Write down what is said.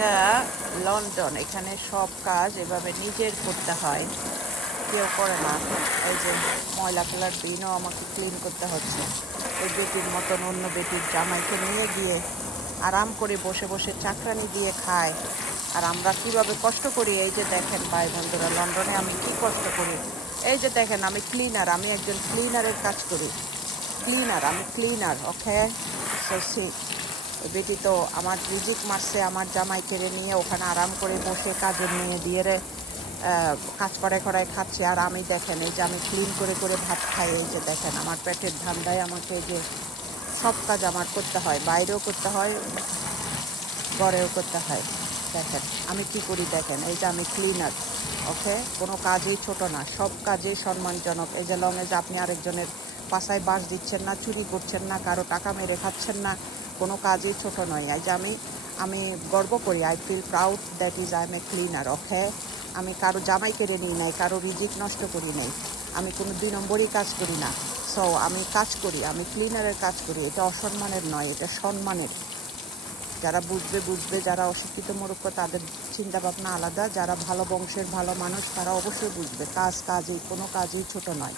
এটা লন্ডন, এখানে সব কাজ এভাবে নিজের করতে হয়, কেউ করে না। এই যে ময়লা ফেলার বিনও আমাকে ক্লিন করতে হচ্ছে। এই বেটির মতন অন্য বেটির জামাইকে নিয়ে গিয়ে আরাম করে বসে বসে চাকরানি দিয়ে খায়। আর আমরা কিভাবে কষ্ট করি, এই যে দেখেন ভাই বন্ধুরা, লন্ডনে আমি কি কষ্ট করি। এই যে দেখেন, আমি ক্লিনার, আমি একজন ক্লিনারের কাজ করি। আমি ক্লিনার, ওকে। সো সি বেটি তো আমার রিজিক মারছে, আমার জামাই কেড়ে নিয়ে ওখানে আরাম করে বসে কাজের মেয়ে দিয়ে কাজ করায় করায় খাচ্ছে। আর আমি দেখেন, এই যে আমি ক্লিন করে করে ভাত খাই। এই যে দেখেন, আমার পেটের ধান্দায় আমাকে যে সব কাজ আমার করতে হয়, বাইরেও করতে হয়, ঘরেও করতে হয়। দেখেন আমি কি করি, দেখেন এই যে আমি ক্লিনার, ওকে। কোনো কাজই ছোট না, সব কাজেই সম্মানজনক। এই যে লং এজ আপনি আরেকজনের পাশায় বাস দিচ্ছেন না, চুরি করছেন না, কারো টাকা মেরে খাচ্ছেন না, কোনো কাজই ছোট নয়। এই যে আমি গর্ব করি, I feel proud that is I am a cleaner, okay. আমি কারো জামাই কেড়ে নিই নাই, কারো রিজিক নষ্ট করি নাই, আমি কোনো 2 নম্বরই কাজ করি না। সো আমি কাজ করি, আমি ক্লিনারের কাজ করি। এটা অসম্মানের নয়, এটা সম্মানের। যারা বুঝবে, যারা অশিক্ষিত মূর্খ তাদের চিন্তাভাবনা আলাদা। যারা ভালো বংশের ভালো মানুষ তারা অবশ্যই বুঝবে, কাজই, কোনো কাজই ছোট নয়।